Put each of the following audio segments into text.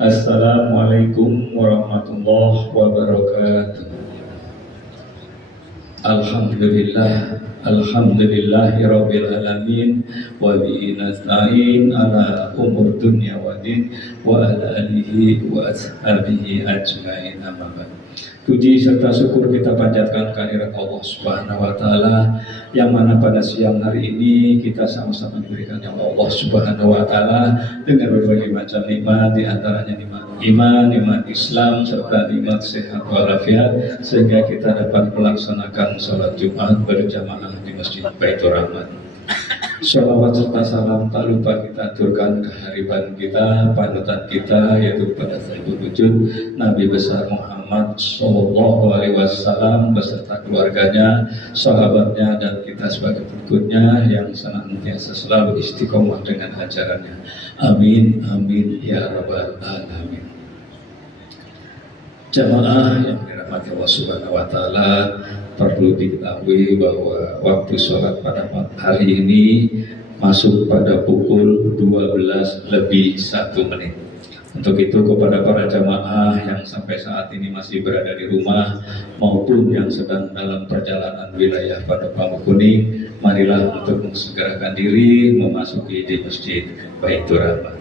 Assalamualaikum warahmatullahi wabarakatuh. Alhamdulillah, alhamdulillahirabbil alamin wa bihi nasta'in ala umur dunya waddin wa ala alihi wa ashabihi ajmain, amma ba'd. Puji serta syukur kita panjatkan kehadirat Allah Subhanahu wa taala, yang mana pada siang hari ini kita sama-sama diberikan oleh Allah Subhanahu wa taala dengan berbagai macam nikmat, di antaranya nikmat iman, nikmat Islam, serta nikmat sehat walafiat, sehingga kita dapat melaksanakan sholat Jumat berjamaah di Masjid Baitur Rahman. Sholawat serta salam tak lupa kita aturkan kehariban kita, panutan kita, yaitu pada Sayyidul Wujud Nabi besar Muhammad Sallallahu Alaihi Wasallam beserta keluarganya, sahabatnya, dan kita sebagai pengikutnya yang senantiasa selalu istiqomah dengan ajarannya. Amin, amin, ya rabbal alamin. Jamaah yang dirahmati Allah Subhanahu wa taala, perlu diketahui bahwa waktu sholat pada hari ini masuk pada pukul 12 lebih 1 menit. Untuk itu kepada para jamaah yang sampai saat ini masih berada di rumah maupun yang sedang dalam perjalanan wilayah pada Pamuk Kuning, marilah untuk mensegerakan diri memasuki di Masjid Baitur Rahman.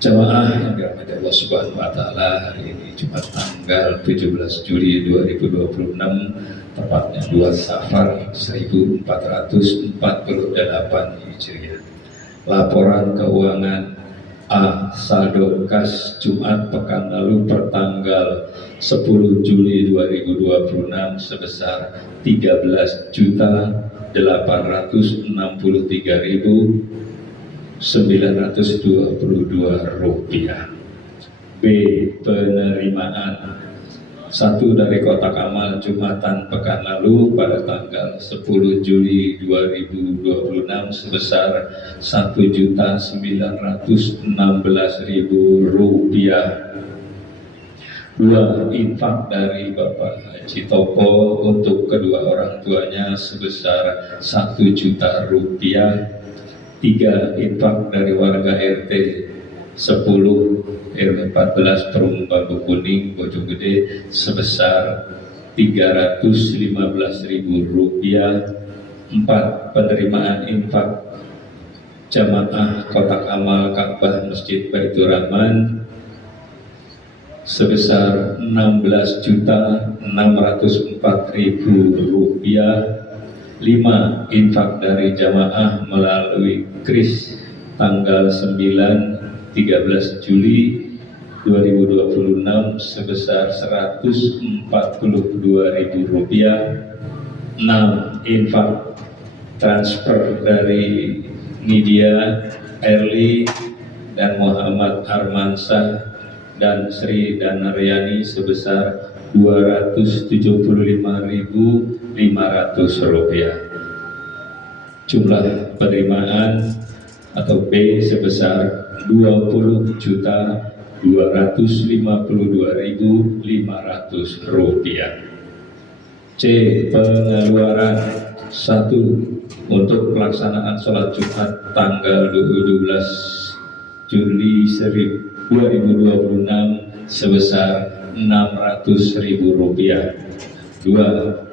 Jamaah yang dirahmati Allah Subhanahu wa taala, hari ini Jumat tanggal 17 Juli 2026, tepatnya 2 Safar 1448 Hijriah. Laporan keuangan A. Saldo kas Jumat pekan lalu pertanggal 10 Juli 2026 sebesar 13.863.922 rupiah. B. Penerimaan 1 dari kotak amal Jumatan pekan lalu pada tanggal 10 Juli 2026 sebesar 1.916.000 rupiah. 2. Infak dari Bapak Haji Topo untuk kedua orang tuanya sebesar 1 juta rupiah. 3. Infak dari warga RT 10 RW 14 Perum Bambu Kuning Bojonggede sebesar 315.000 rupiah. 4. Penerimaan infak jamaah kotak amal Ka'bah Masjid Baitur Rahman sebesar 16.604.000 rupiah. 5. Infak dari jamaah melalui KRIS tanggal 13 Juli 2026 sebesar 142.000 rupiah. 6. Infak transfer dari Nidia Erli dan Muhammad Armansyah dan Sri Danaryani sebesar 275.500 rupiah. Jumlah penerimaan atau B sebesar 20.252.500 rupiah. C. Pengeluaran 1. Untuk pelaksanaan sholat Jumat tanggal 12 Juli 2026 sebesar 600.000 rupiah. 2.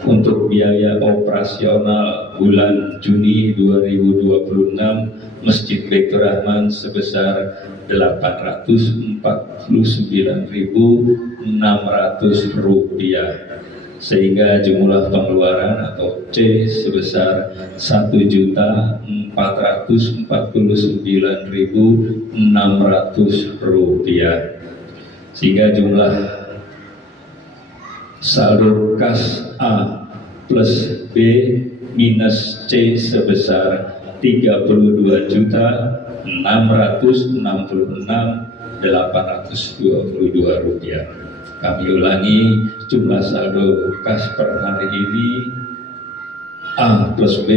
Untuk biaya operasional bulan Juni 2026 Masjid Baitur Rahman sebesar 849.600 rupiah, sehingga jumlah pengeluaran atau C sebesar 1.449.600 rupiah, sehingga jumlah saldo kas A plus B minus C sebesar 32.666.822 rupiah. Kami ulangi, jumlah saldo kas per hari ini A plus B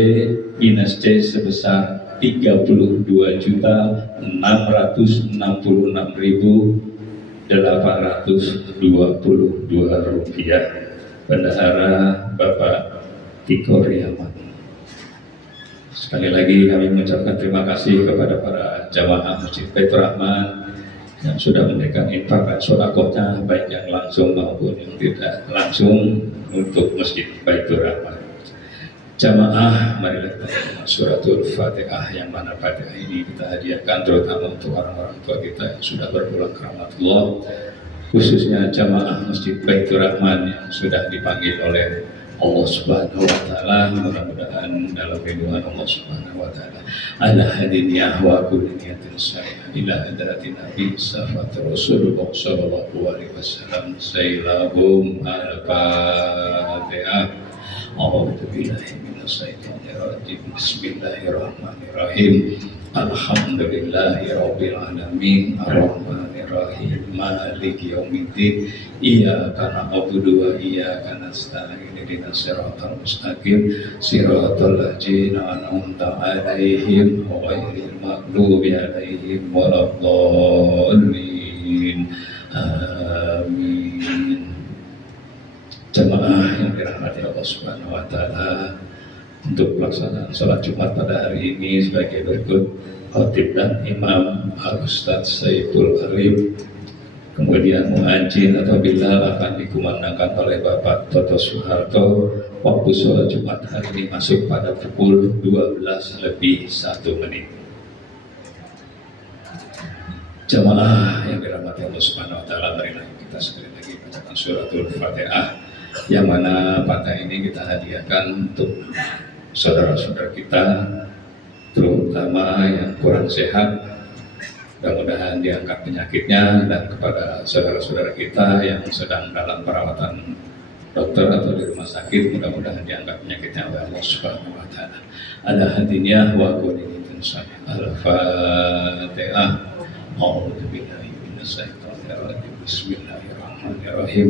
minus C sebesar 32.822.822 rupiah. Bendahara Bapak Tiko Riaman. Sekali lagi kami mengucapkan terima kasih kepada para jamaah Masjid Baitur Rahman yang sudah memberikan infak dan sedekahnya, baik yang langsung maupun yang tidak langsung untuk Masjid Baitur Rahman. Jamaah, marilah kita baca suratul Fatihah, yang mana Fatihah ini kita hadiahkan terutama untuk orang-orang tua kita yang sudah berpulang ke rahmatullah, khususnya jamaah Masjid Baitur Rahman yang sudah dipanggil oleh Allah Subhanahu wa taala, mudah-mudahan dalam lindungan Allah Subhanahu wa taala. Ala hadiniyah wa kuliniyatin saya ila hadratin Nabi safat Rasulullah sallallahu alaihi wasallam. Sayyidahum al-Fatihah. A'udzu billahi minasyaitonir rajim. Bismillahirrahmanirrahim. Alhamdulillahi rabbil alamin, arrahmanir rahim, maliki yaumiddin, iyyaka na'budu wa iyyaka nasta'in, ihdinas siratal mustaqim, siratal ladzina an'amta 'alaihim ghairil maghdubi 'alaihim waladdallin. Amin. Jemaah yang dirahmati Allah Subhanahu wa taala, untuk pelaksanaan sholat Jumat pada hari ini sebagai berikut: khatib dan imam Al-Ustadz Saiful Arif, kemudian muadzin atau bilal akan dikumandangkan oleh Bapak Toto Soeharto. Waktu sholat Jumat hari ini masuk pada pukul 12:01. Jamaah yang dirahmati Allah Subhanahu wa taala, marilah kita sekali lagi bacakan suratul Fatihah, yang mana Fatihah ini kita hadiahkan untuk saudara-saudara kita, terutama yang kurang sehat, mudah-mudahan diangkat penyakitnya, dan kepada saudara-saudara kita yang sedang dalam perawatan dokter atau di rumah sakit, mudah-mudahan diangkat penyakitnya oleh Allah Subhanahu wa taala. Ala hadiniyah wa qulinitin saya. Al-Fatihah. A'udzu billahi minasyaitonir rajim. Bismillahirrahmanirrahim.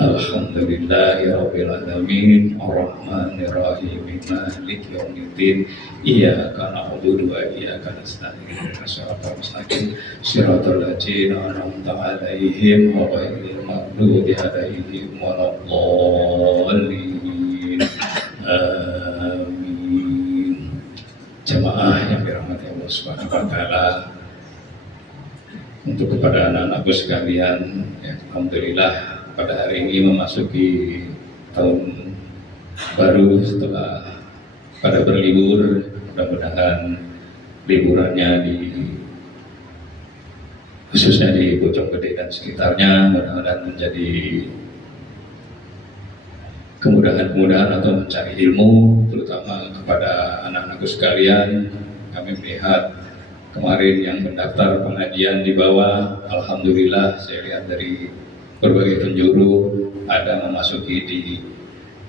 Alhamdulillahi rabbil alamin, arrahmanir rahim, maliki yaumiddin, iyyaka na'budu wa iyyaka nasta'in, ihdinas siratal mustaqim, siratal ladzina an'amta 'alaihim ghairil maghdubi 'alaihim waladdallin. Amin. Jemaah yang dirahmati Allah Subhanahu wa taala, untuk kepada anak-anakku sekalian, ya, alhamdulillah pada hari ini memasuki tahun baru setelah pada berlibur. Mudah-mudahan liburannya khususnya di Bojonggede dan sekitarnya, mudah-mudahan menjadi kemudahan-kemudahan atau mencari ilmu, terutama kepada anak-anakku sekalian. Kami melihat kemarin yang mendaftar pengajian di bawah, alhamdulillah saya lihat dari berbagai penjuru ada memasuki di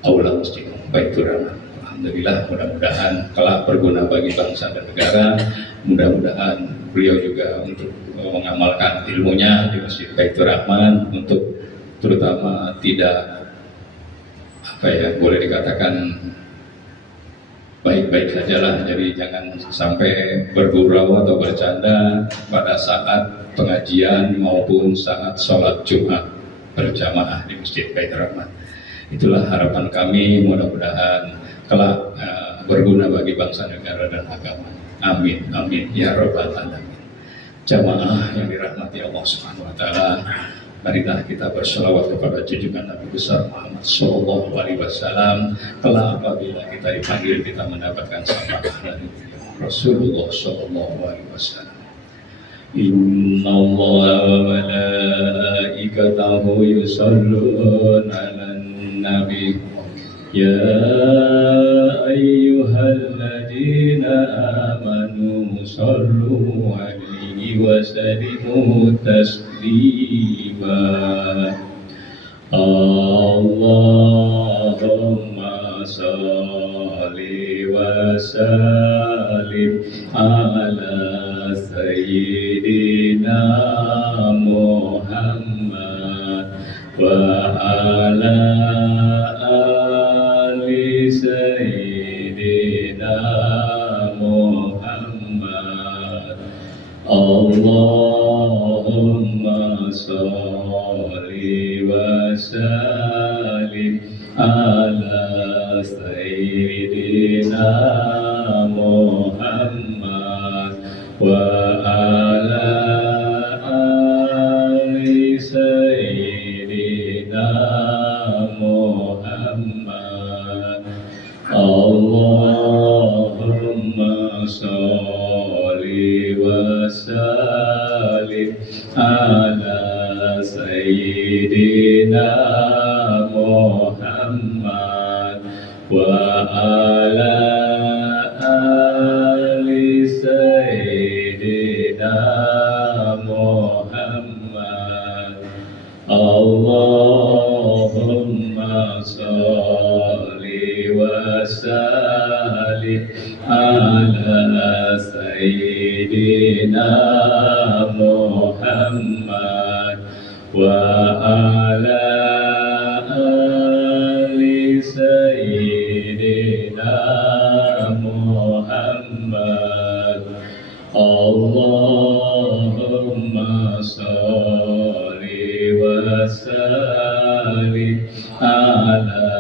aula Masjid Baitur Rahman. Alhamdulillah, mudah-mudahan kelak berguna bagi bangsa dan negara. Mudah-mudahan beliau juga untuk mengamalkan ilmunya di Masjid Baitur Rahman, untuk terutama tidak boleh dikatakan baik-baik sajalah, jadi jangan sampai bergurau atau bercanda pada saat pengajian maupun saat sholat Jumat berjamaah di Masjid Baitur Rahman. Itulah harapan kami, mudah-mudahan kelak berguna bagi bangsa, negara, dan agama. Amin, amin, ya rabbal alamin. Jamaah yang dirahmati Allah Subhanahu wa taala, marilah kita berselawat kepada junjungan Nabi besar Muhammad sallallahu alaihi wasallam. Kelak apabila kita dipanggil, kita mendapatkan syafaat dari Rasulullah sallallahu alaihi wasallam. Inna Allah wa malaikatahu yusholluna 'alan nabi, ya ayyuhalladzina amanu shollu 'alaihi wa sallimu taslima. Allahumma sholli wa sallim ala sayyidina Muhammad wa ala ali sayyidina Muhammad. Allahumma sholli wa sallim ala sayyidina Muhammad وعلى آل سيدنا محمد اللهم صل وسلم على سيدنا محمد وعلى آل سيدنا محمد اللهم صل وسلم على سيدنا محمد وعلى آل سيدنا محمد اللهم صل وسلم على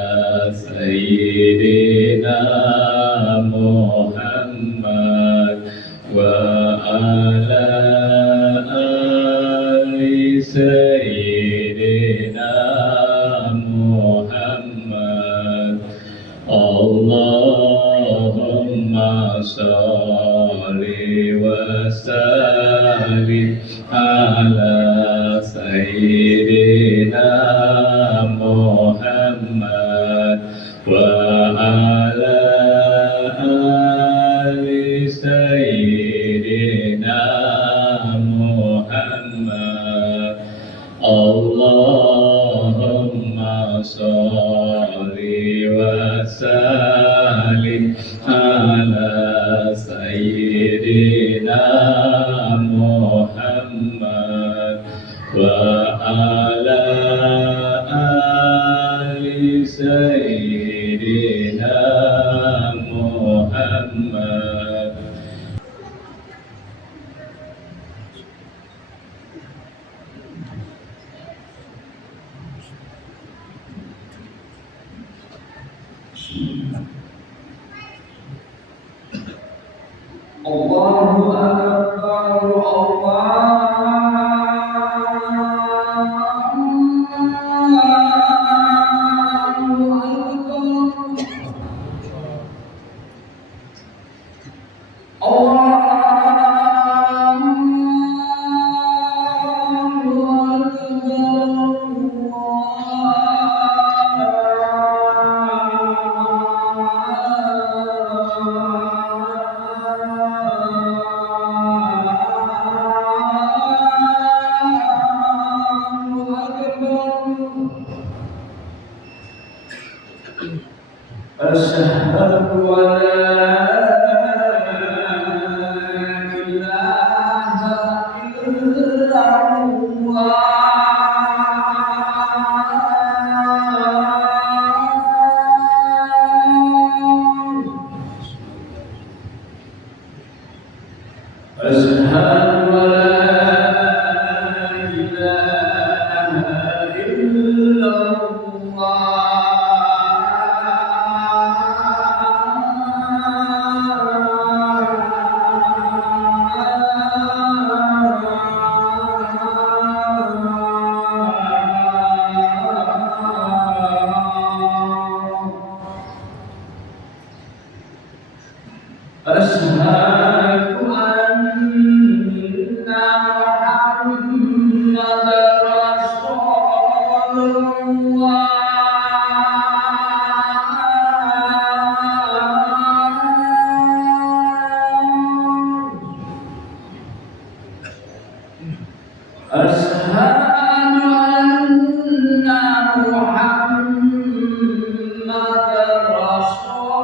سيدنا محمد وعلى آل سيدنا محمد اللهم صل وسلم على سيدنا محمد وعلى آل سيدنا محمد اللهم صل وسلم على سيدنا محمد وعلى آل سيدنا محمد Allahu Akbar, Asyhadu an la ilaha illallah. Asyhadu an la ilaha illallah. Asyhadu anna Muhammadar Rasulullah. Asyhadu anna Muhammadar Rasulullah.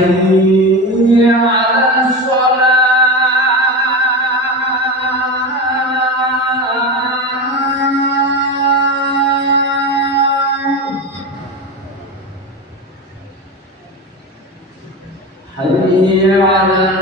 Hayya 'alas shalah. حي على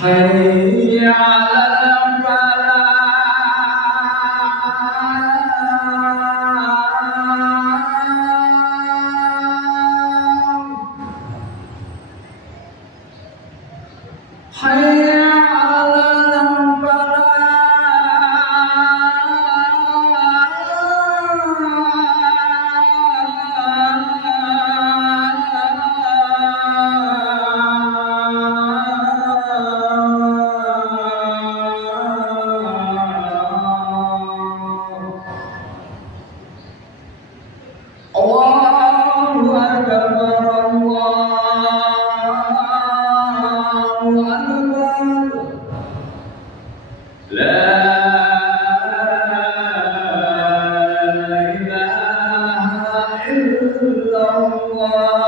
حي على الفلاح حي على الفلاح الله أكبر الله أكبر لا إله إلا الله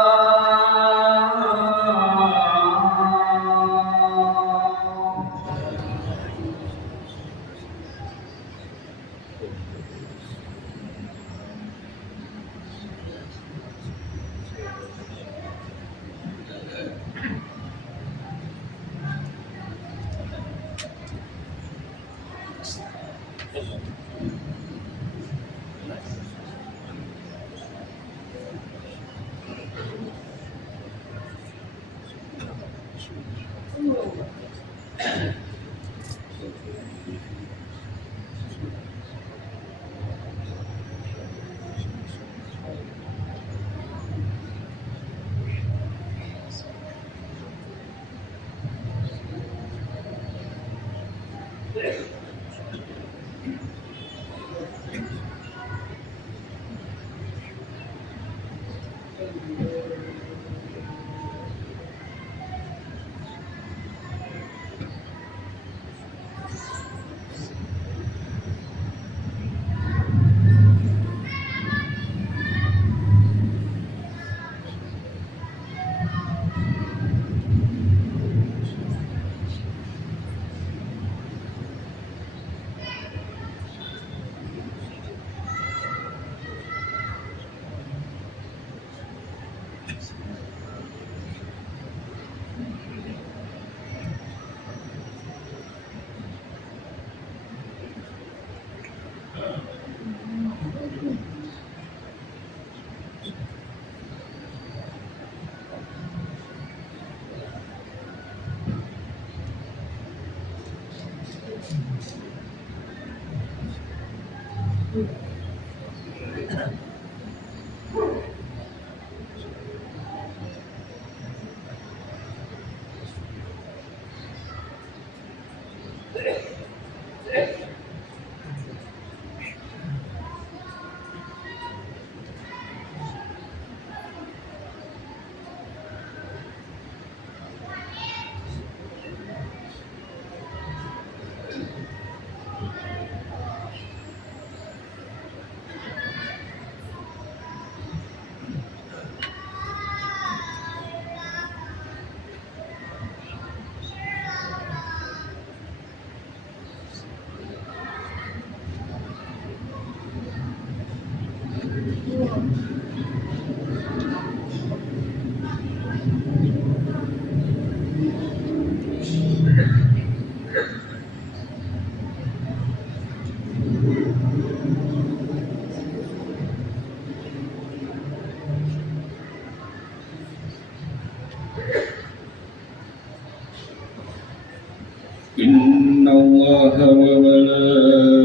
إن الله وملائكته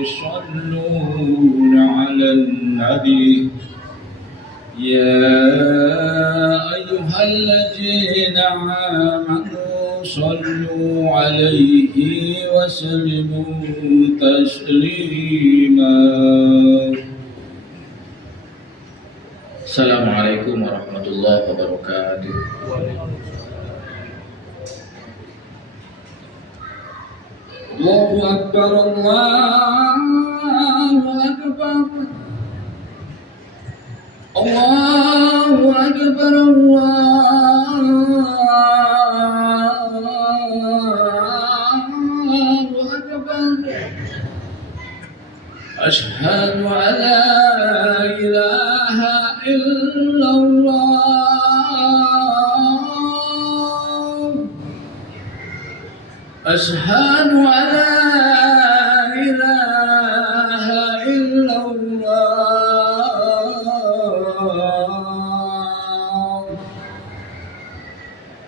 يصلون على النبي يا أيها الذين آمنوا صلوا عليه وسلموا تسليما. Assalamualaikum warahmatullahi wabarakatuh. Allahu Akbar, Allahu Akbar, Allahu Akbar, Allahu Akbar. Asyhadu an la ilaha illallah. Asyhadu an la ilaha illallah.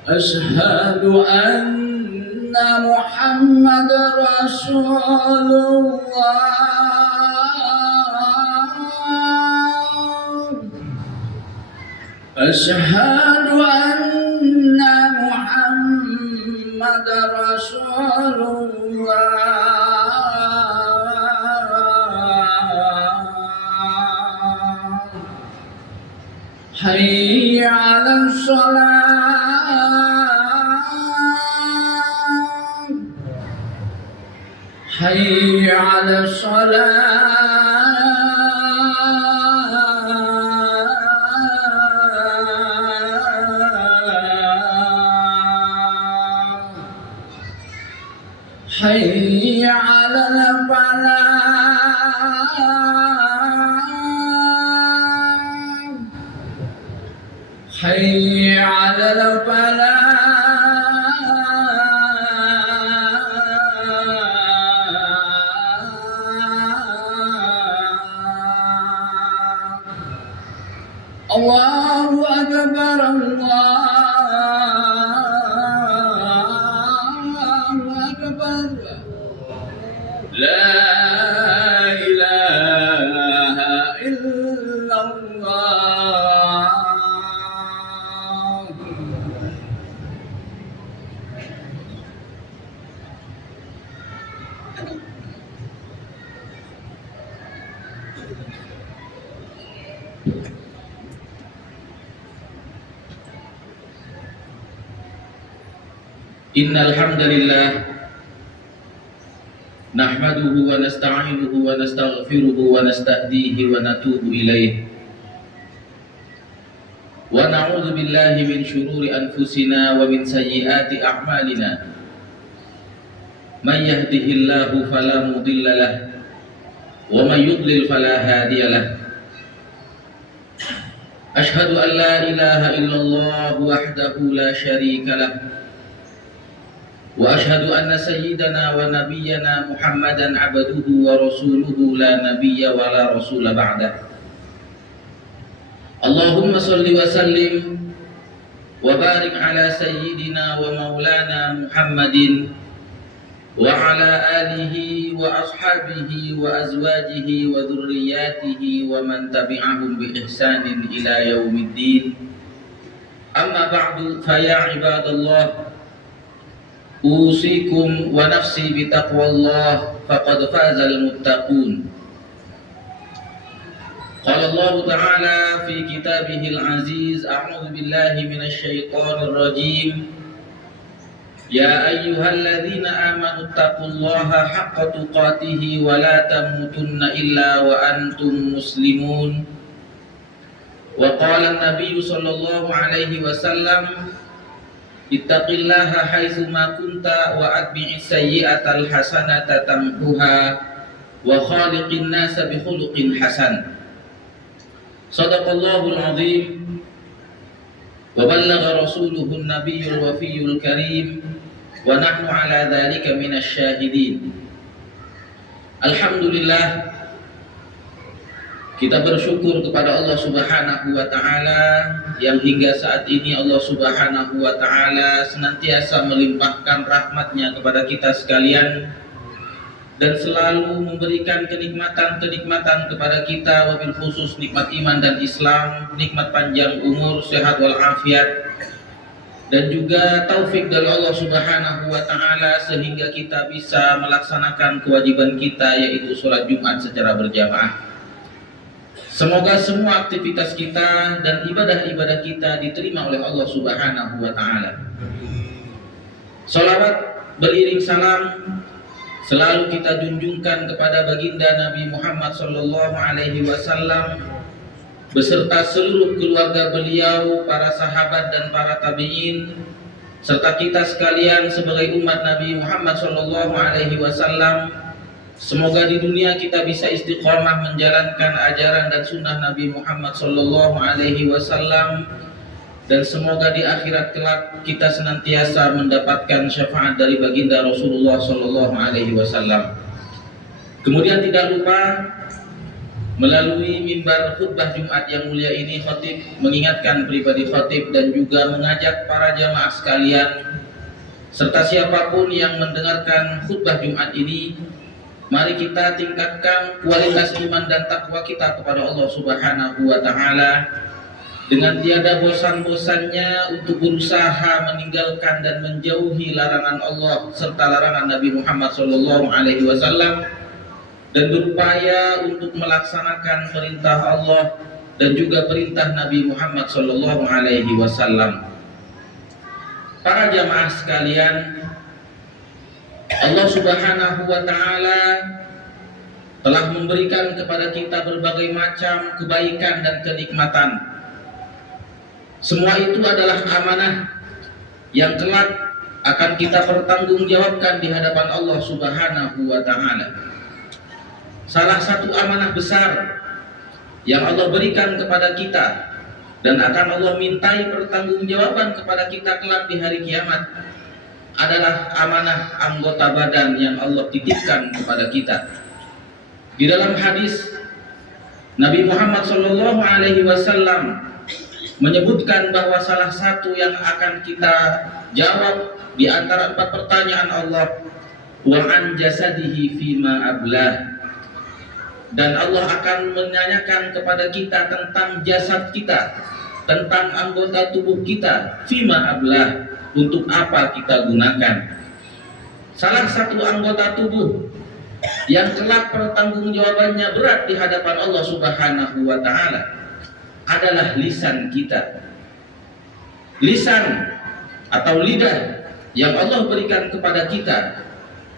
Asyhadu anna Muhammadar Rasulullah. Asyhadu anna Muhammadar Rasulullah. Hayya 'alas shalah, hayya 'alas shalah, hayya 'alal falah, hayya 'alal falah. Allahu Akbar, Allahu Akbar. La ilaha illallah. Innal hamdalillah nahmaduhu wa nasta'inuhu wa nastaghfiruhu wa nastahdihi wa natubu ilaih wa na'udzu billahi min syururi anfusina wa min sayyiati a'malina. Man yahdihillahu fala mudilla lahu wa man yudlil fala hadiya lahu. Ashhadu an la ilaha illallah wahdahu la syarika lahu wa ashhadu anna sayyidana wa nabiyyana Muhammadan abduhu wa rasuluhu la nabiyya wa la rasula ba'dah. Allahumma salli wa sallim wa barik ala sayyidina wa maulana Muhammadin wa ala alihi wa ashabihi wa azwajihi wa dhurriyyatihi wa man tabi'ahum bi ihsanin ila yaumiddin. Amma ba'du, fa ya ibadallah, usikum wa nafsi bitaqwallah faqad fazal muttaqun. Qala Allah Ta'ala fi kitabihil aziz, a'udzu billahi minasy syaithanir rajim. Ya ayyuhalladzina amanu taqullaha haqqa tuqatih wa la tamutunna illa wa antum muslimun. Wa qala an-nabiy sallallahu alaihi wasallam, ittaqillaha haitsu ma kunta wa atbi'is sayyi'atal hasanata tamhuha wa khaliqin nasa bi khuluqin hasan. Shadaqallahul azim wa ballagha rasuluhun nabiyyul wafiyyul karim wa nahnu ala dzalika minasy syahidin. Alhamdulillah, kita bersyukur kepada Allah Subhanahu wa Ta'ala yang hingga saat ini Allah Subhanahu wa Ta'ala senantiasa melimpahkan rahmatnya kepada kita sekalian dan selalu memberikan kenikmatan-kenikmatan kepada kita, wabil khusus nikmat iman dan Islam, nikmat panjang umur, sehat walafiat, dan juga taufik dari Allah Subhanahu wa Ta'ala sehingga kita bisa melaksanakan kewajiban kita, yaitu sholat Jumat secara berjamaah. Semoga semua aktivitas kita dan ibadah-ibadah kita diterima oleh Allah Subhanahu wa Ta'ala. Salawat beriring salam selalu kita junjungkan kepada baginda Nabi Muhammad sallallahu alaihi wasallam beserta seluruh keluarga beliau, para sahabat dan para tabi'in, serta kita sekalian sebagai umat Nabi Muhammad sallallahu alaihi wasallam. Semoga di dunia kita bisa istiqomah menjalankan ajaran dan sunnah Nabi Muhammad sallallahu alaihi wasallam, dan semoga di akhirat kelak kita senantiasa mendapatkan syafaat dari baginda Rasulullah sallallahu alaihi wasallam. Kemudian tidak lupa melalui mimbar khutbah Jumat yang mulia ini, khatib mengingatkan pribadi khatib dan juga mengajak para jamaah sekalian serta siapapun yang mendengarkan khutbah Jumat ini, mari kita tingkatkan kualitas iman dan takwa kita kepada Allah Subhanahu wa taala dengan tiada bosan-bosannya untuk berusaha meninggalkan dan menjauhi larangan Allah serta larangan Nabi Muhammad sallallahu alaihi wasallam, dan berupaya untuk melaksanakan perintah Allah dan juga perintah Nabi Muhammad sallallahu alaihi wasallam. Para jamaah sekalian, Allah Subhanahu wa taala telah memberikan kepada kita berbagai macam kebaikan dan kenikmatan. Semua itu adalah amanah yang kelak akan kita pertanggungjawabkan di hadapan Allah Subhanahu wa taala. Salah satu amanah besar yang Allah berikan kepada kita dan akan Allah mintai pertanggungjawaban kepada kita kelak di hari kiamat adalah amanah anggota badan yang Allah titipkan kepada kita. Di dalam hadis Nabi Muhammad sallallahu alaihi wasallam menyebutkan bahwa salah satu yang akan kita jawab di antara 4 pertanyaan Allah, wa an jasadihi fima ablah, dan Allah akan menanyakan kepada kita tentang jasad kita, tentang anggota tubuh kita, fima ablah, untuk apa kita gunakan. Salah satu anggota tubuh yang kelak pertanggungjawabannya berat di hadapan Allah Subhanahu wa taala adalah lisan kita. Lisan atau lidah yang Allah berikan kepada kita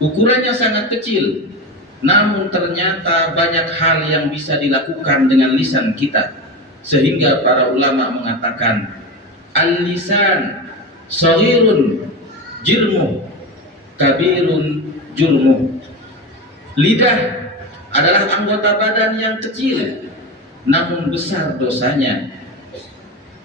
ukurannya sangat kecil, namun ternyata banyak hal yang bisa dilakukan dengan lisan kita, sehingga para ulama mengatakan al-lisan shaghirun jirmuh kabirun jurmuh. Lidah adalah anggota badan yang kecil namun besar dosanya,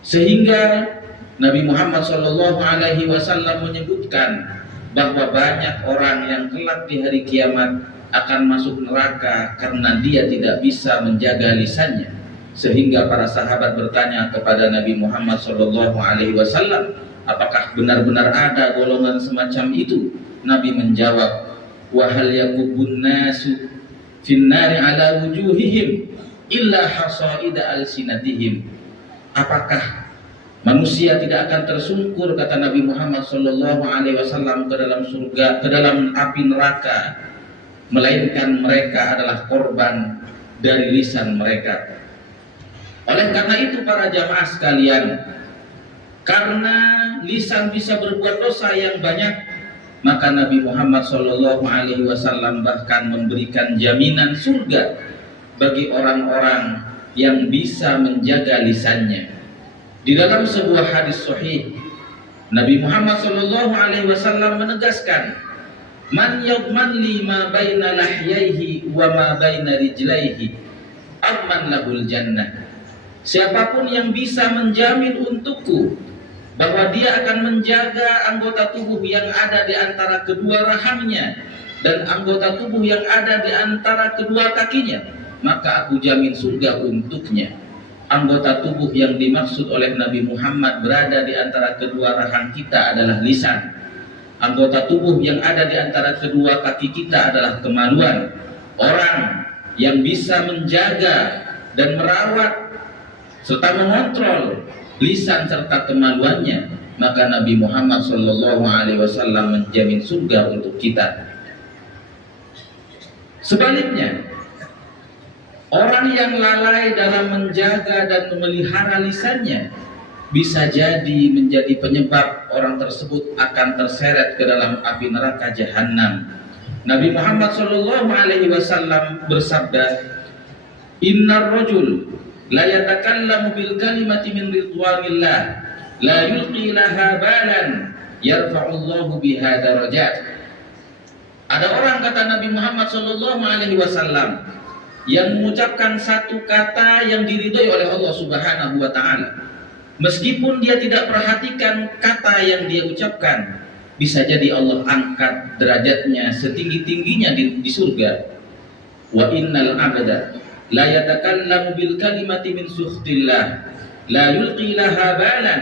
sehingga Nabi Muhammad sallallahu alaihi wasallam menyebutkan bahwa banyak orang yang kelak di hari kiamat akan masuk neraka karena dia tidak bisa menjaga lisannya. Sehingga para sahabat bertanya kepada Nabi Muhammad sallallahu alaihi wasallam, apakah benar-benar ada golongan semacam itu? Nabi menjawab, wa hal yakubun nasu finnari ala wujuhihim illa hasaida alsinatihim. Apakah manusia tidak akan tersungkur, kata Nabi Muhammad sallallahu alaihi wasallam, ke dalam surga, ke dalam api neraka, melainkan mereka adalah korban dari lisan mereka. Oleh karena itu para jamaah sekalian, karena lisan bisa berbuat dosa yang banyak, maka Nabi Muhammad sallallahu alaihi wasallam bahkan memberikan jaminan surga bagi orang-orang yang bisa menjaga lisannya. Di dalam sebuah hadis sahih, Nabi Muhammad sallallahu alaihi wasallam menegaskan, man yadman li ma baina lahyaihi wa ma baina rijlaihi amman lahul jannah. Siapapun yang bisa menjamin untukku bahwa dia akan menjaga anggota tubuh yang ada di antara kedua rahangnya dan anggota tubuh yang ada di antara kedua kakinya, maka aku jamin surga untuknya. Anggota tubuh yang dimaksud oleh Nabi Muhammad berada di antara kedua rahang kita adalah lisan. Anggota tubuh yang ada di antara kedua kaki kita adalah kemaluan. Orang yang bisa menjaga dan merawat serta mengontrol lisan serta kemaluannya, maka Nabi Muhammad SAW menjamin surga untuk kita. Sebaliknya, orang yang lalai dalam menjaga dan memelihara lisannya bisa jadi menjadi penyebab orang tersebut akan terseret ke dalam api neraka jahanam. Nabi Muhammad sallallahu alaihi wasallam bersabda, "Innar rajul la yatakallamu bil kalimati min ridwanillah la yulqi laha balan yarfa'ullahu biha darajat." Ada orang, kata Nabi Muhammad sallallahu alaihi wasallam, yang mengucapkan satu kata yang diridhoi oleh Allah Subhanahu wa taala. Meskipun dia tidak perhatikan kata yang dia ucapkan, bisa jadi Allah angkat derajatnya setinggi-tingginya di surga. Wa innal abda la yatakallamu bil kalimati min sukhtillah la yulqi laha balan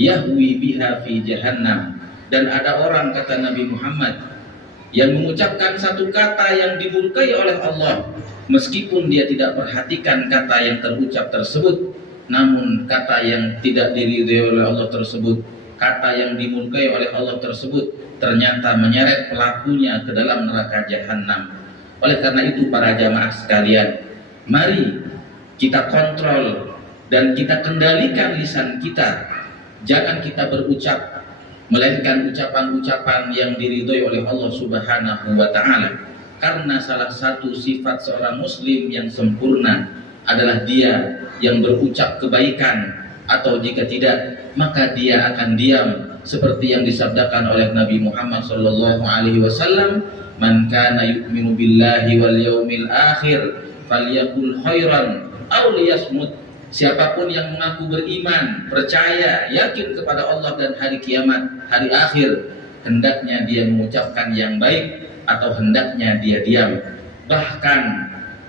yahwi biha fi jahannam. Dan ada orang, kata Nabi Muhammad, yang mengucapkan satu kata yang dimurkai oleh Allah, meskipun dia tidak perhatikan kata yang terucap tersebut, namun kata yang tidak diridhoi oleh Allah tersebut, kata yang dimurkai oleh Allah tersebut, ternyata menyeret pelakunya ke dalam neraka jahanam. Oleh karena itu, para jamaah sekalian, mari kita kontrol dan kita kendalikan lisan kita. Jangan kita berucap melainkan ucapan-ucapan yang diridhoi oleh Allah Subhanahu wa taala. Karena salah satu sifat seorang muslim yang sempurna adalah dia yang berucap kebaikan, atau jika tidak maka dia akan diam, seperti yang disabdakan oleh Nabi Muhammad sallallahu alaihi wasallam, "Man kana yu'minu billahi wal yaumil akhir falyaqul khairan aw liyasmut." Siapapun yang mengaku beriman, percaya, yakin kepada Allah dan hari kiamat, hari akhir, hendaknya dia mengucapkan yang baik atau hendaknya dia diam. Bahkan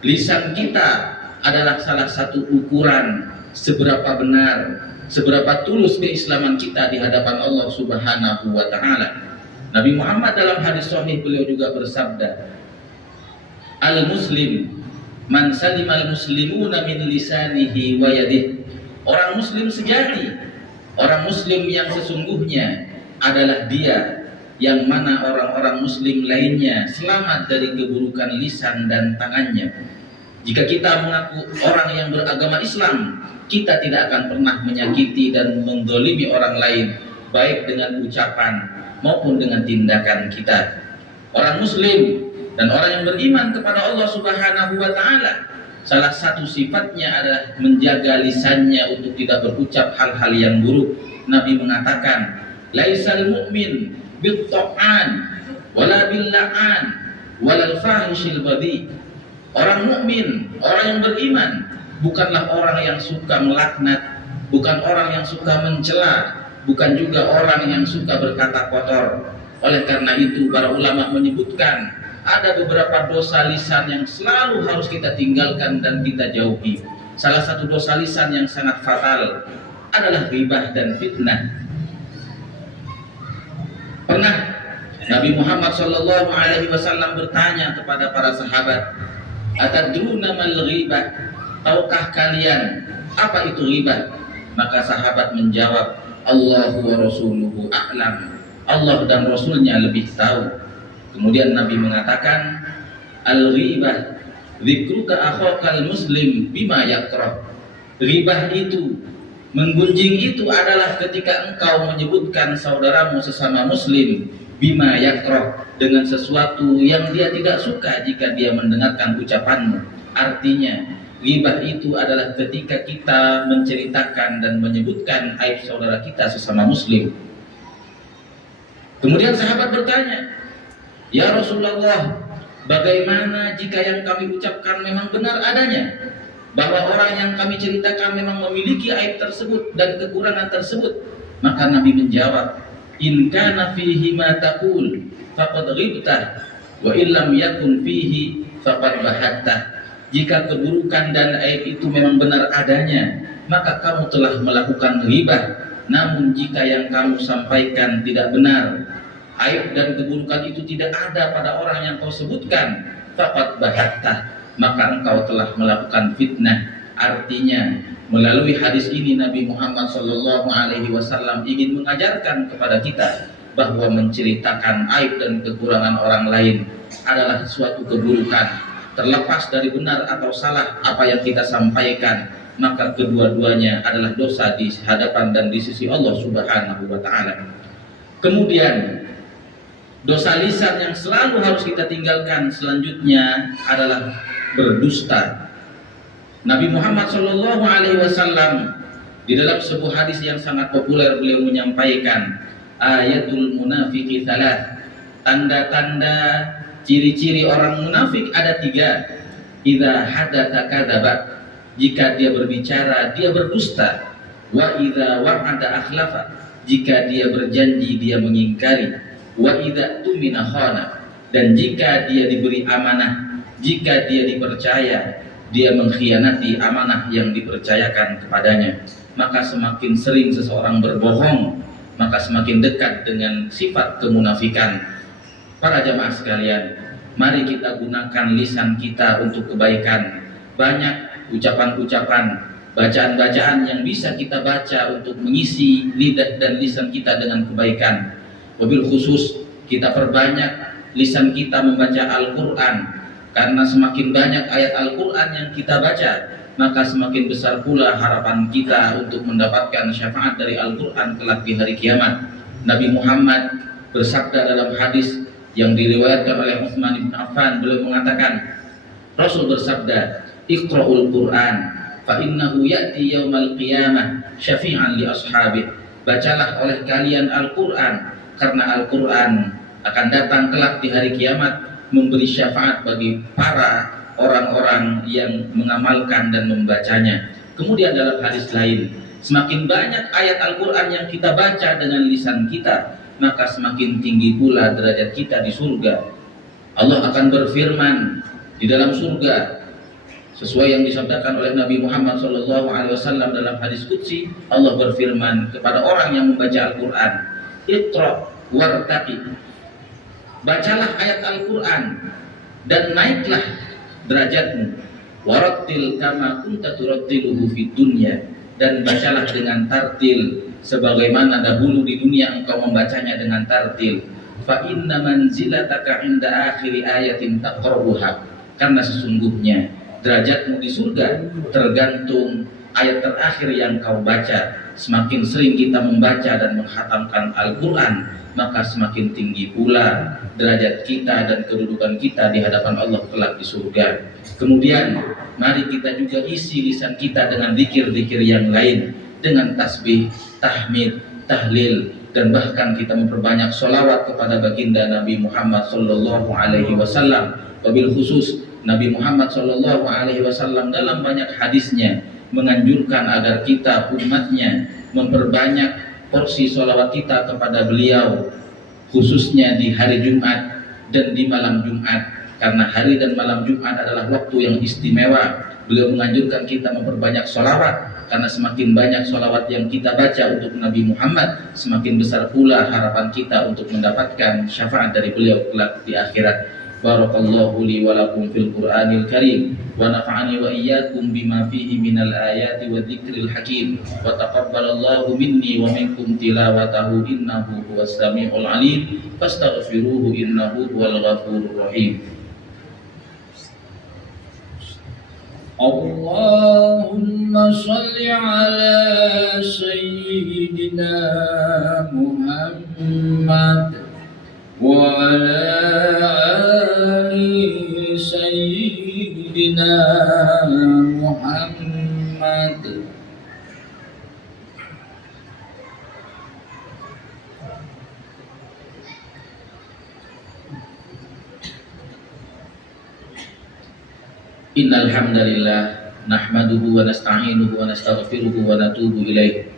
lisan kita adalah salah satu ukuran seberapa benar, seberapa tulus keislaman kita di hadapan Allah Subhanahu wa taala. Nabi Muhammad dalam hadis sahih beliau juga bersabda, "Al-muslim man salimal muslimuna min lisanihi wa yadihi." Orang muslim sejati, orang muslim yang sesungguhnya adalah dia yang mana orang-orang muslim lainnya selamat dari keburukan lisan dan tangannya. Jika kita mengaku orang yang beragama Islam, kita tidak akan pernah menyakiti dan mendolimi orang lain, baik dengan ucapan maupun dengan tindakan kita. Orang muslim dan orang yang beriman kepada Allah Subhanahu wa taala, salah satu sifatnya adalah menjaga lisannya untuk tidak berucap hal-hal yang buruk. Nabi mengatakan, "Laisal mu'min bit-ta'an wala bil-la'an walal fahishil badi." Orang mukmin, orang yang beriman, bukanlah orang yang suka melaknat, bukan orang yang suka mencela, bukan juga orang yang suka berkata kotor. Oleh karena itu, para ulama menyebutkan ada beberapa dosa lisan yang selalu harus kita tinggalkan dan kita jauhi. Salah satu dosa lisan yang sangat fatal adalah ghibah dan fitnah. Pernah Nabi Muhammad SAW bertanya kepada para sahabat, "Atadruna mal ghibah?" Tahukah kalian apa itu ghibah? Maka sahabat menjawab, "Allahu wa rasuluhu a'lam." Allah dan Rasulnya lebih tahu. Kemudian Nabi mengatakan, "Al-ghibah dzikruka akhakal muslim bima yakrah." Ghibah itu, menggunjing itu adalah ketika engkau menyebutkan saudaramu sesama muslim bima yakrah, dengan sesuatu yang dia tidak suka jika dia mendengarkan ucapanmu. Artinya, ghibah itu adalah ketika kita menceritakan dan menyebutkan aib saudara kita sesama muslim. Kemudian sahabat bertanya, "Ya Rasulullah, bagaimana jika yang kami ucapkan memang benar adanya, bahwa orang yang kami ceritakan memang memiliki aib tersebut dan kekurangan tersebut?" Maka Nabi menjawab, "In kana fihi ma taqul faqad ghibtah wa illam yakun fihi faqad bahattah." Jika keburukan dan aib itu memang benar adanya, maka kamu telah melakukan ghibah. Namun jika yang kamu sampaikan tidak benar, aib dan keburukan itu tidak ada pada orang yang kau sebutkan, faqad bahattah, maka engkau telah melakukan fitnah. Artinya, melalui hadis ini Nabi Muhammad SAW ingin mengajarkan kepada kita bahwa menceritakan aib dan kekurangan orang lain adalah suatu keburukan. Terlepas dari benar atau salah apa yang kita sampaikan, maka kedua-duanya adalah dosa di hadapan dan di sisi Allah Subhanahu wa taala. Kemudian Dosa lisan yang selalu harus kita tinggalkan selanjutnya adalah berdusta. Nabi Muhammad SAW di dalam sebuah hadis yang sangat populer beliau menyampaikan, ayatul munafiki thalath, tanda-tanda ciri-ciri orang munafik ada 3. Idza hadatsa kadzaba, jika dia berbicara dia berdusta. Wa idza wa'ada akhlafa, jika dia berjanji dia mengingkari. Wa idza tumina khana, dan jika dia diberi amanah, jika dia dipercaya, dia mengkhianati amanah yang dipercayakan kepadanya. Maka semakin sering seseorang berbohong, maka semakin dekat dengan sifat kemunafikan. Para jamaah sekalian, mari kita gunakan lisan kita untuk kebaikan. Banyak ucapan-ucapan, bacaan-bacaan yang bisa kita baca untuk mengisi lidah dan lisan kita dengan kebaikan. Wabil khusus kita perbanyak lisan kita membaca Al-Quran, karena semakin banyak ayat Al-Quran yang kita baca, maka semakin besar pula harapan kita untuk mendapatkan syafaat dari Al-Quran kelak di hari kiamat. Nabi Muhammad bersabda dalam hadis yang diriwayatkan oleh Utsman bin Affan, beliau mengatakan, Rasul bersabda, Iqra'ul Quran fa innahu ya'ti yaumal qiyamah syafi'an li ashabih. Bacalah oleh kalian Al-Quran, karena Al-Quran akan datang kelak di hari kiamat memberi syafaat bagi para orang-orang yang mengamalkan dan membacanya. Kemudian dalam hadis lain, semakin banyak ayat Al-Quran yang kita baca dengan lisan kita, maka semakin tinggi pula derajat kita di surga. Allah akan berfirman di dalam surga sesuai yang disabdakan oleh Nabi Muhammad SAW dalam hadis qudsi. Allah berfirman kepada orang yang membaca Al-Quran, Iqra wartaqi, bacalah ayat Al-Quran dan naiklah derajatmu. Warattil kama kunta turattiluhu fid dunya, dan bacalah dengan tartil sebagaimana dahulu di dunia engkau membacanya dengan tartil. Fa inna manzilataka inda akhiri ayatin taqra'uha, karena sesungguhnya derajatmu di surga tergantung ayat terakhir yang kau baca. Semakin sering kita membaca dan menghatamkan Al-Quran, maka semakin tinggi pula derajat kita dan kedudukan kita di hadapan Allah kelak di surga. Kemudian mari kita juga isi lisan kita dengan zikir-zikir yang lain, dengan tasbih, tahmid, tahlil, dan bahkan kita memperbanyak sholawat kepada baginda Nabi Muhammad SAW. Wabil khusus Nabi Muhammad SAW dalam banyak hadisnya menganjurkan agar kita umatnya memperbanyak porsi sholawat kita kepada beliau, khususnya di hari Jumat dan di malam Jumat, karena hari dan malam Jumat adalah waktu yang istimewa. Beliau menganjurkan kita memperbanyak sholawat, karena semakin banyak sholawat yang kita baca untuk Nabi Muhammad, semakin besar pula harapan kita untuk mendapatkan syafaat dari beliau kelak di akhirat. Barakallahu li wa lakum fil Qur'anil Karim, wa nafa'ani wa iyyakum bima fihi minal ayati wa dzikril hakim, wa taqabbalallahu minni wa minkum tilawatahu innahu huwas samiul alim, fastaghfiruhu innahu huwal ghafurur rahim. Allahumma salli ala sayyidina Muhammad wa ala ali sayyidina Muhammad. Innal hamdalillah nahmaduhu wa nasta'inuhu wa nastaghfiruhu wa natubu ilaih,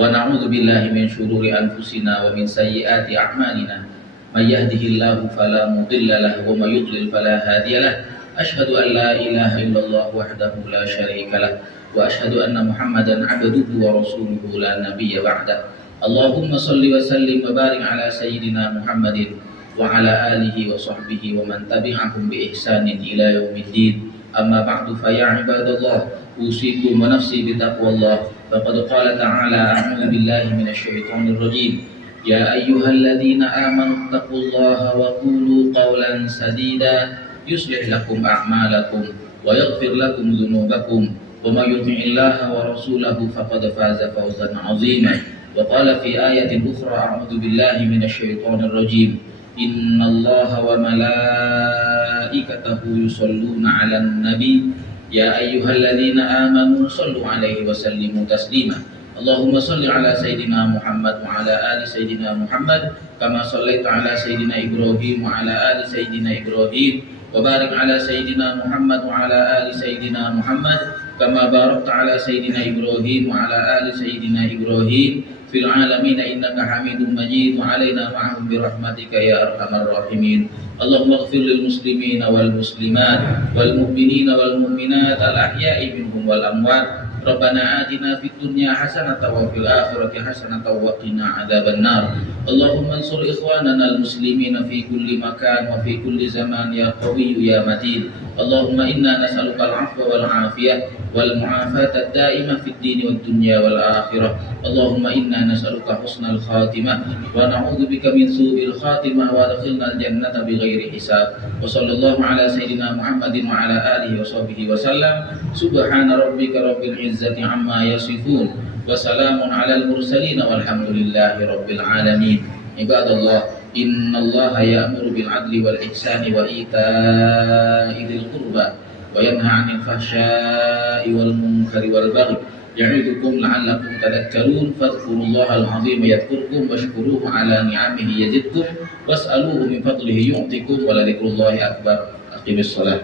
wa na'udzu billahi min syururi anfusina wa min sayyiati a'malina. May yahdihillahu fala mudilla lahu wa may yudlil fala hadiya lahu. Asyhadu an la ilaha illallah wahdahu la syarika lahu wa asyhadu anna Muhammadan 'abduhu wa rasuluhu la nabiyya ba'dah. Allahumma shalli wa sallim wa barik ala sayyidina Muhammadin wa ala alihi wa sahbihi wa man tabi'ahum bi ihsanin ila yaumiddin. Amma ba'du, fa ya ibadallah, usikum wa nafsi bi taqwallah. Faqad qala ta'ala, a'udzu billahi minasy syaithanir rajim. Ya ayyuhalladzina amanu taqullaha wa qulu qawlan sadida yuslih lakum a'malakum wa yaghfir lakum dzunubakum wa may yuti'illaha wa rasulahu faqad faza fawzan 'azima. Wa qala fi ayatin ukhra, a'udzu billahi minasy syaithanir rajim. innallaha wa malaikatahu yusholluna 'alan nabi ya ayyuhalladzina amanu shollu 'alaihi wa sallimu taslima. Allahumma sholli ala sayyidina Muhammad wa ala ali sayyidina Muhammad kama shallaita ala sayyidina Ibrahim wa ala ali sayyidina Ibrahim wa barik ala sayyidina Muhammad wa ala ali sayyidina Muhammad kama barakta ala sayyidina Ibrahim wa ala ali sayyidina Ibrahim fil alamin innaka Hamidum Majid wa alaina ma'ahum bi rahmatika ya arhamar rahimin. Allahumma ighfir lil muslimina wal muslimat wal mu'minina wal mu'minat al ahya'i minhum wal amwat. Rabbana atina fid dunya hasanatan wa fil akhirati hasanatan wa qina adzabannar. Allahumma ansur ikhwanana al muslimina fi kulli makan wa fi kulli zaman ya qawiyyu ya matin. Allahumma inna nas'aluka al afwa wal afiyah wal mu'afata ad-da'imah fid dini wad dunya wal akhirah. Allahumma inna nas'aluka husnal khatimah wa na'udzubika min su'il khatimah wa adkhilna al jannata bighairi hisab. Wa sallallahu ala sayyidina Muhammadin wa ala alihi wa sahbihi wa sallam. Subhana rabbika rabbil izzati amma yasifun wa salamun alal mursalin walhamdulillahi rabbil alamin. Ibadallah, innallaha ya'muru bil adli wal ihsani wa ita'i dzil qurba wa yanha 'anil fahsya'i wal munkari wal baghi ya'idukum la'allakum tadhakkarun. Fadhkurullahal 'azima yadhkurkum washkuruhu 'ala ni'amihi yazidkum was'aluhu min fadlihi yu'tikum wa ladhikrullahi akbar. Aqimis shalah.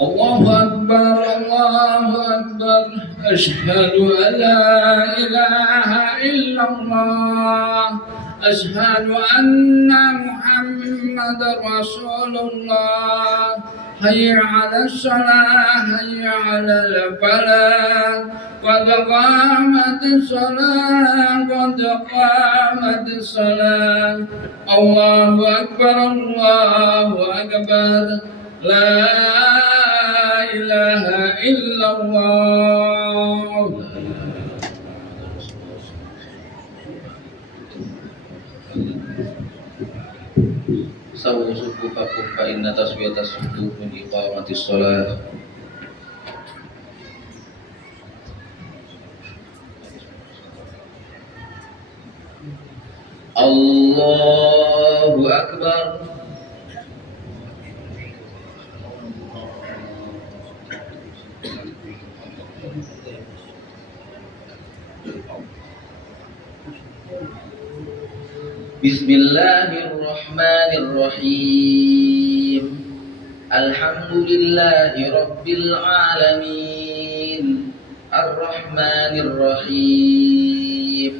الله أكبر الله أكبر أشهد أن لا إله إلا الله أشهد أن محمد رسول الله حي على الصلاة حي على الفلاح قد قامت الصلاة قد قامت الصلاة الله أكبر الله أكبر لا إله إلا الله. Sawu sufufakum fa inna taswiyatas sufuf min iqamatis shalah. Allahu akbar. Bismillahirrahmanirrahim. Alhamdulillahi rabbil alamin. Arrahmanirrahim.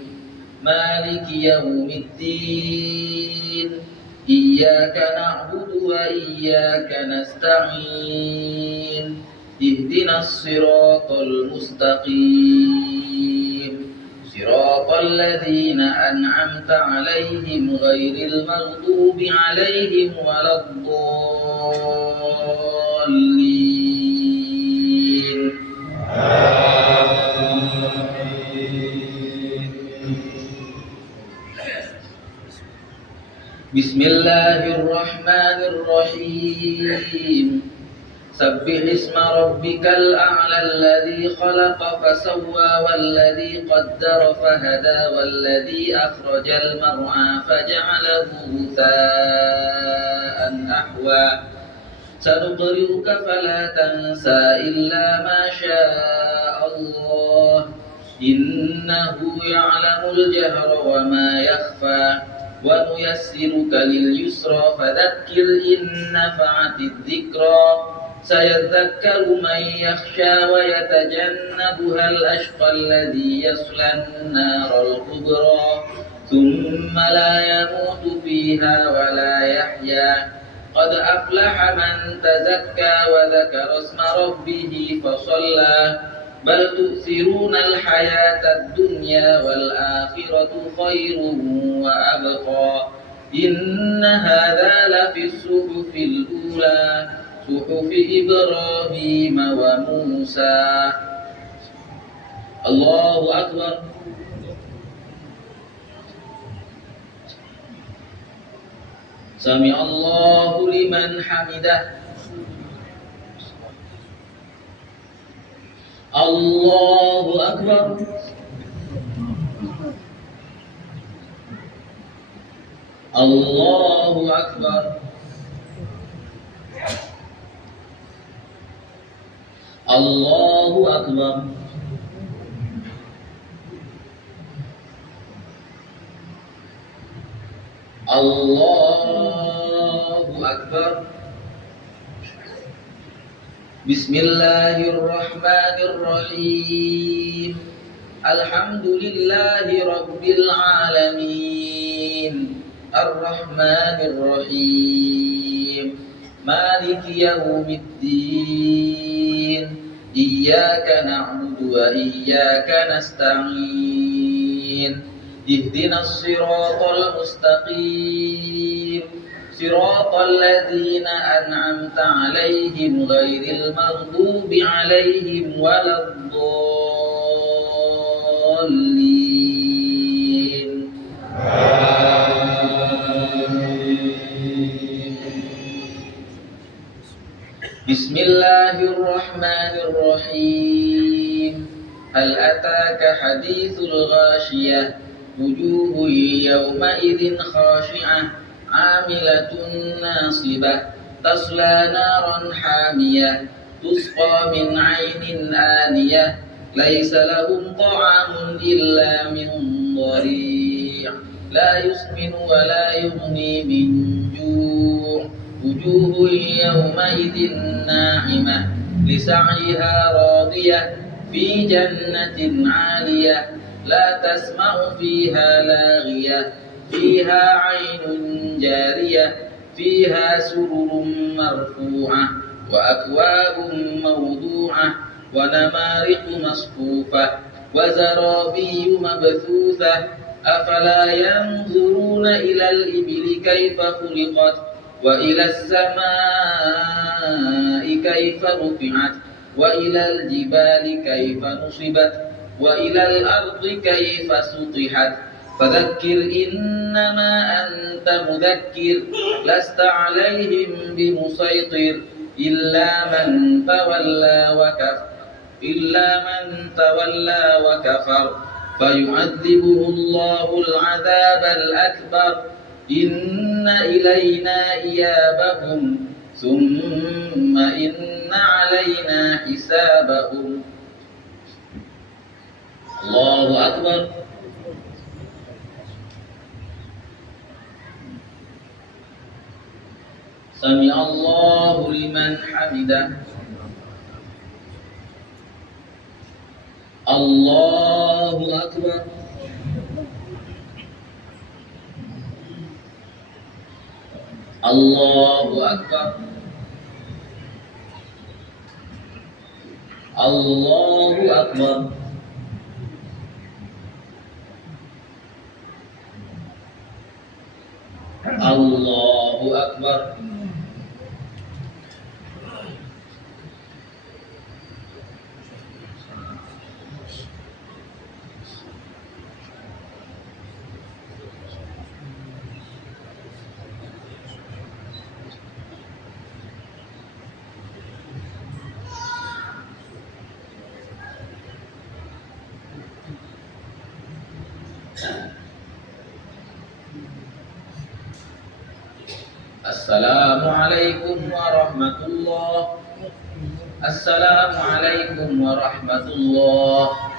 Maliki yaumiddin. Iyyaka na'budu wa iyyaka nasta'in. Ihdinas siratal mustaqim. Siratal ladzina an'amta 'alaihim ghairil maghdubi 'alaihim waladdallin. Bismillahirrahmanirrahim. Sabbih isma rabbikal a'la alladhi khalaqa fasawwa walladhi qaddara fahada walladhi akhrajal mar'a faja'alahu ghutha'an ahwa. Sanuqri'uka fala tansa illa ma syaa Allah. Innahu ya'lamul jahra wa ma yakhfa. Wa nuyassiruka lil yusra fadzakkir in nafa'atidh dhikra. Sayadzakkaru man yakhsha wa yatajannabuhal ashqal ladzi yaslan naral kubra thumma la yamutu fiha wa la yahya. Qad aflaha man tazakka wa dzakara isma rabbih fa shalla. Bal tu'thirunal hayatad dunya wal akhiratu khairun wa abqa. Inna hadza lafis suhufil ula suhufi Ibrahim wa Musa. Allahu akbar. Sami Allahu liman hamidah. Allahu akbar. Allahu Akbar. Allahu Akbar. Allahu Akbar. Bismillahirrahmanirrahim. Alhamdulillahi Rabbil Alamin. Ar-Rahmanir-Rahim. Maliki yaumiddin. Iyyaka na'budu wa iyyaka nasta'in. Ihdinas siratal mustaqim. Siratal ladzina an'amta 'alaihim ghairil maghdubi 'alaihim waladdallin. Bismillahirrahmanirrahim. Hal ataka hadithul ghashiyah. Wujuhu yawma idzin khashi'ah. Amilatun nasibah. Tasla naran hamiyah. Tusqa min 'ainin aniyah. Laisa lahum ta'amun illa min dhari'. La yusminu wa la yughni min ju'. Wujuhu yawma idzin na'imah. Lisa'yiha radiyah. Fi jannatin 'aliyah. La tasma'u fiha laghiyah. Fiha 'ainun jariyah. Fiha sururun marfu'ah. Wa akwabun mawdu'ah. Wa namariqu masfufah. Wa zarabiyyu mabthuthah. Afala yanzuruna ilal ibili kaifa khuliqat. Wa ilas samaa'i kaifa rufi'at. Wa ilal jibali kaifa nusibat. Wa ilal ardi kaifa sutihat. Fadzakkir innama anta mudzakkir. Lasta 'alaihim bimusaitir. Illa man tawalla wa kafar. Fayu'adzibuhu Allahul 'adzabal akbar. Inna ilayna iyabahum. Thumma inna 'alaina hisabahum. Allahu Akbar. Sami Allahu liman hamidah. Allahu Akbar. Allahu Akbar. Allahu Akbar. Allahu Akbar. Assalamualaikum warahmatullah. Assalamualaikum warahmatullah.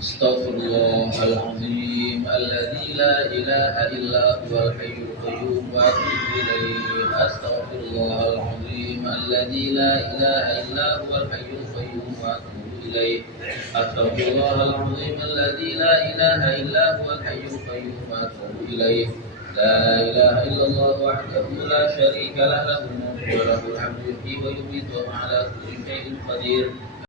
Astaghfirullahalazim alladzi la ilaha illa huwal hayyul qayyum wa atubu ilaih. Astaghfirullahalazim alladzi la ilaha illa huwal hayyul qayyum wa atubu ilaih. Astaghfirullahalazim alladzi la ilaha illa huwal hayyul qayyum wa atubu ilaih. La ilaha illallah wahdahu la syarika lah, lahul mulku wa lahul hamdu, yuhyi wa yumiitu wa huwa ala kulli syai'in qadir.